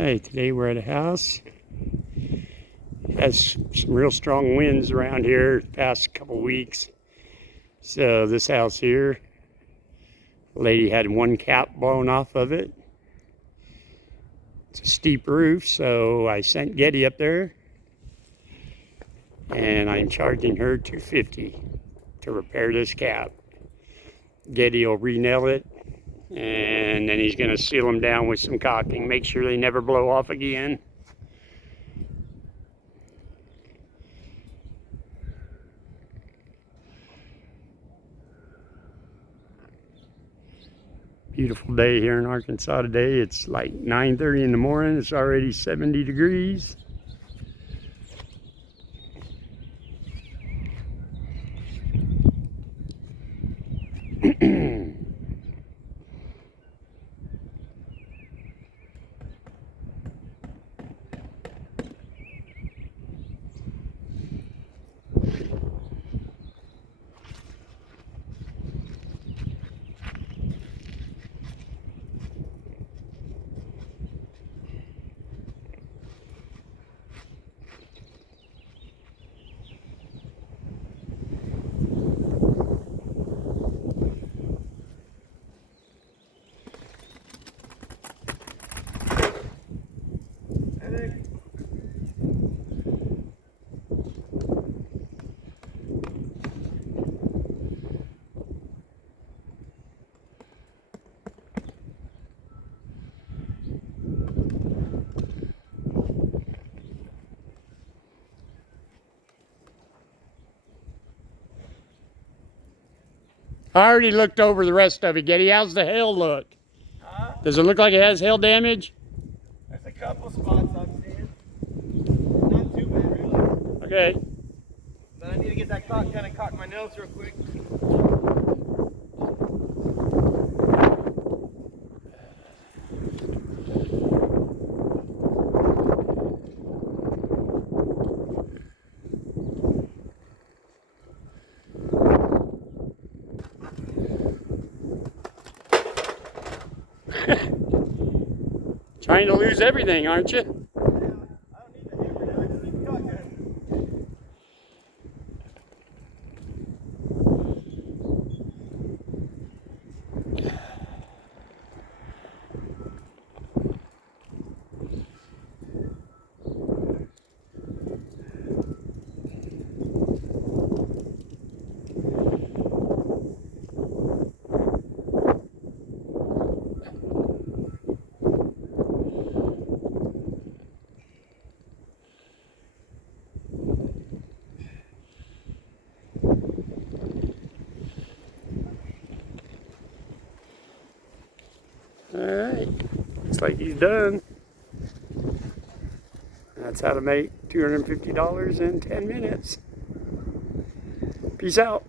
Alright, today we're at a house. It has some real strong winds around here the past couple weeks. So this house here, the lady had one cap blown off of it. It's a steep roof, so I sent Getty up there. And I'm charging her $250 to repair this cap. Getty will re-nail it, and then he's going to seal them down with some caulking, make sure they never blow off again. Beautiful day here in Arkansas today. It's like 9:30 in the morning. It's already 70 degrees. I already looked over the rest of it, Getty. How's the hail look? Huh? Does it look like it has hail damage? There's a couple spots I'm seeing. Not too bad, really. Okay. But I need to get that caulk done and caulk my nails real quick. Trying to lose everything, aren't you? I don't need the hammer now, I just need the caulk done. Alright, looks like he's done. That's how to make $250 in 10 minutes. Peace out.